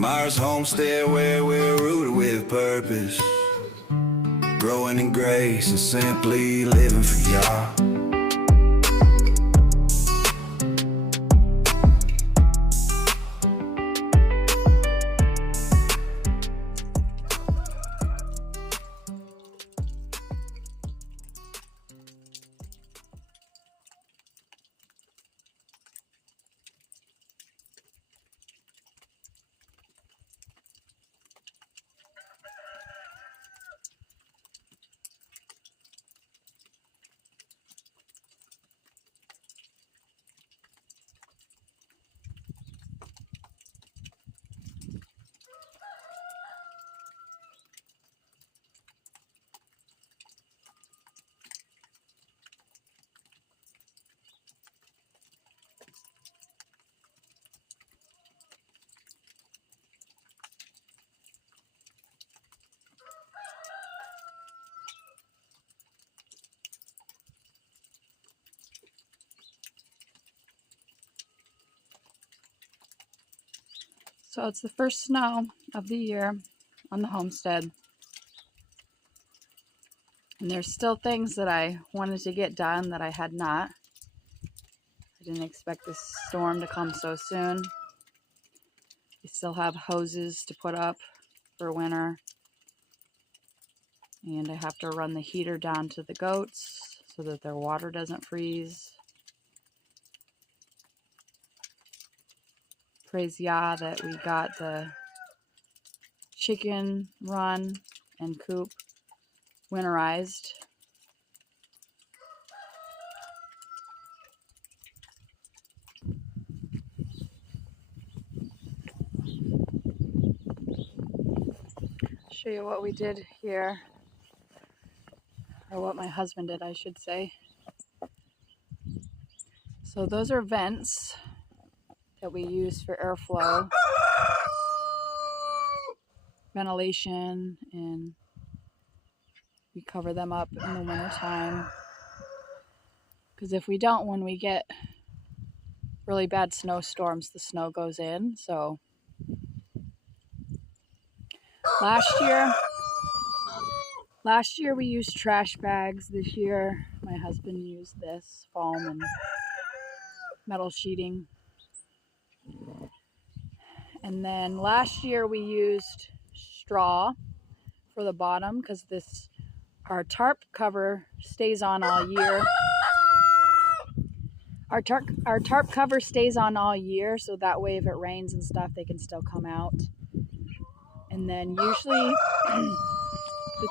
Mars Homestead, where we're rooted with purpose, growing in grace and simply living for y'all. So it's the first snow of the year on the homestead. And there's still things that I wanted to get done that I had not. I didn't expect this storm to come so soon. We still have hoses to put up for winter. And I have to run the heater down to the goats so that their water doesn't freeze. Praise Yah that we got the chicken run and coop winterized. Show you what we did here, or what my husband did, I should say. So those are vents that we use for airflow, ventilation, and we cover them up in the winter time. Because if we don't, when we get really bad snowstorms, the snow goes in. So last year we used trash bags. This year my husband used this foam and metal sheeting. And then last year we used straw for the bottom because our tarp cover stays on all year. Our tarp cover stays on all year, so that way if it rains and stuff, they can still come out. And then usually the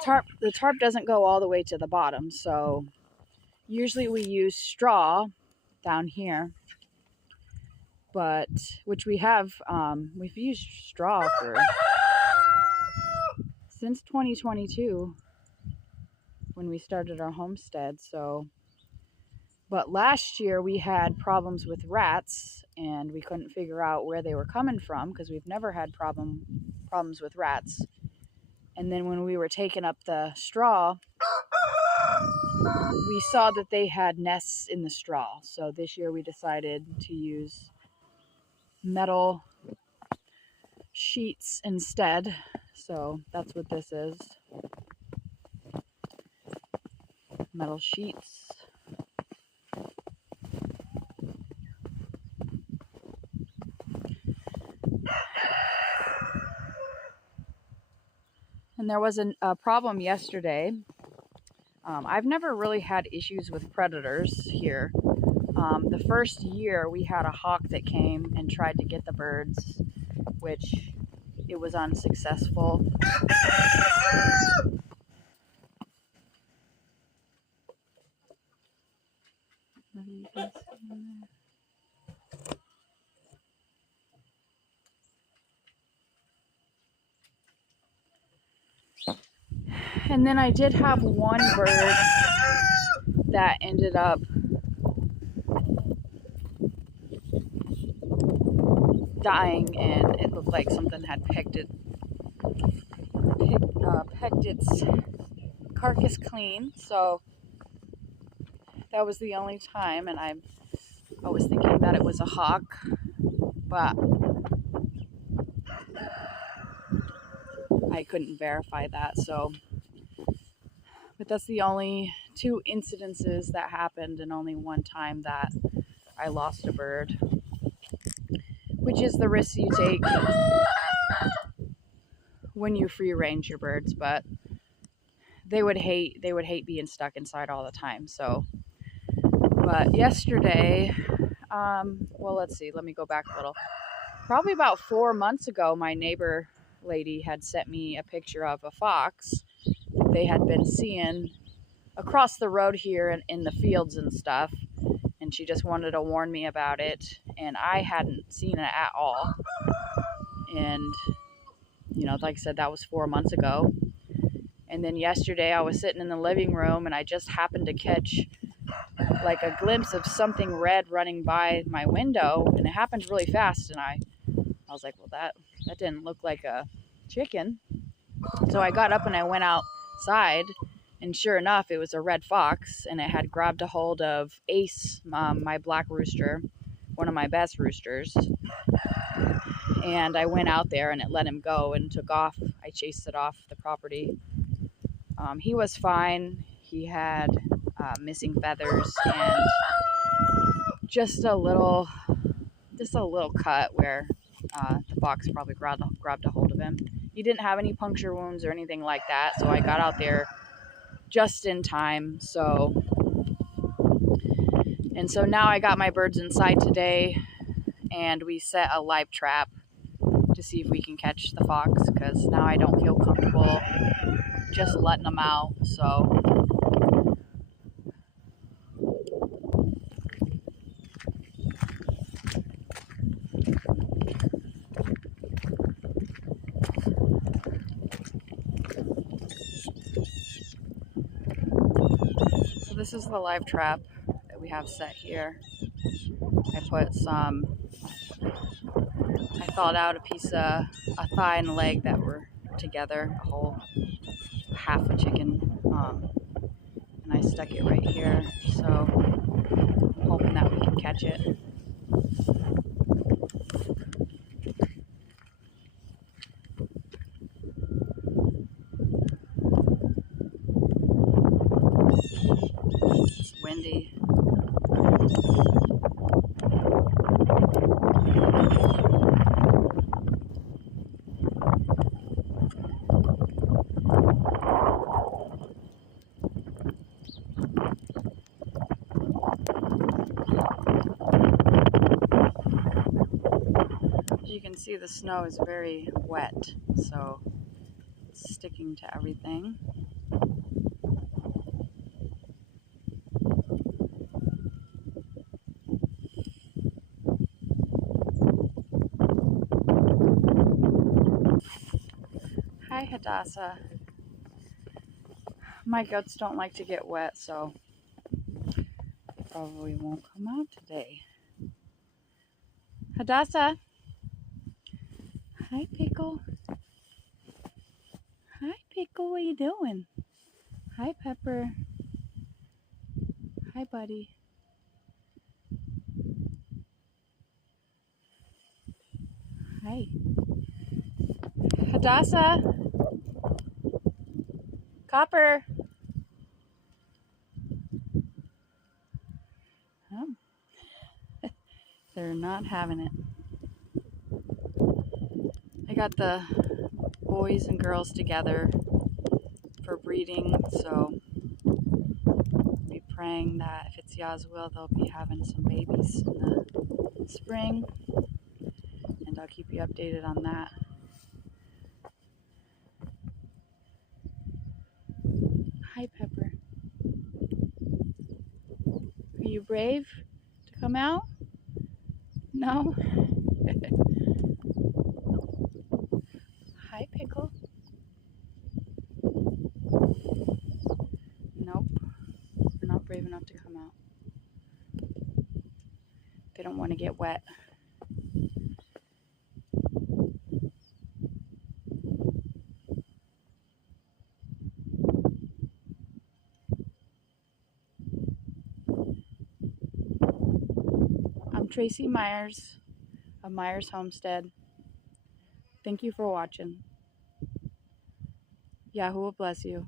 tarp doesn't go all the way to the bottom, so usually we use straw down here. But which we've used straw since 2022 when we started our homestead. But last year we had problems with rats and we couldn't figure out where they were coming from because we've never had problems with rats. And then when we were taking up the straw, we saw that they had nests in the straw. So this year we decided to use metal sheets instead. So that's what this is. Metal sheets. And there was a problem yesterday. I've never really had issues with predators here. The first year we had a hawk that came and tried to get the birds, which it was unsuccessful. And then I did have one bird that ended up dying, and it looked like something had pecked its carcass clean. So that was the only time, and I was thinking that it was a hawk, but I couldn't verify that. So, but that's the only 2 incidences that happened, and only one time that I lost a bird, which is the risk you take when you free range your birds. But they would hate being stuck inside all the time. So, but yesterday, well, let's see, let me go back a little. Probably about 4 months ago, my neighbor lady had sent me a picture of a fox that they had been seeing across the road here in the fields and stuff, and she just wanted to warn me about it, and I hadn't seen it at all. And you know, like I said, that was 4 months ago. And then yesterday I was sitting in the living room, and I just happened to catch like a glimpse of something red running by my window, and it happened really fast, and I was like, well, that didn't look like a chicken. So I got up and I went outside, and sure enough, it was a red fox, and it had grabbed a hold of Ace, my black rooster, one of my best roosters. And I went out there, and it let him go and took off. I chased it off the property. He was fine. He had missing feathers and just a little cut where the fox probably grabbed a hold of him. He didn't have any puncture wounds or anything like that, so I got out there just in time. So now I got my birds inside today, and we set a live trap to see if we can catch the fox, because now I don't feel comfortable just letting them out. So this is the live trap that we have set here. I put I thawed out a piece of a thigh and a leg that were together, a whole half a chicken, and I stuck it right here. So I'm hoping that we can catch it. It's windy. You can see the snow is very wet, so it's sticking to everything. Hi, Hadassah. My goats don't like to get wet, so they probably won't come out today. Hadassah. Hi, Pickle. Hi, Pickle. What are you doing? Hi, Pepper. Hi, buddy. Hi. Hadassah. Copper. Oh. They're not having it. I got the boys and girls together for breeding, so be praying that if it's Yah's will, they'll be having some babies in the spring, and I'll keep you updated on that. Hi, Pepper. Are you brave to come out? No? Hi, Pickle. Nope. They're not brave enough to come out. They don't want to get wet. I'm Tracy Myers of Myers Homestead. Thank you for watching. Yahuwah bless you.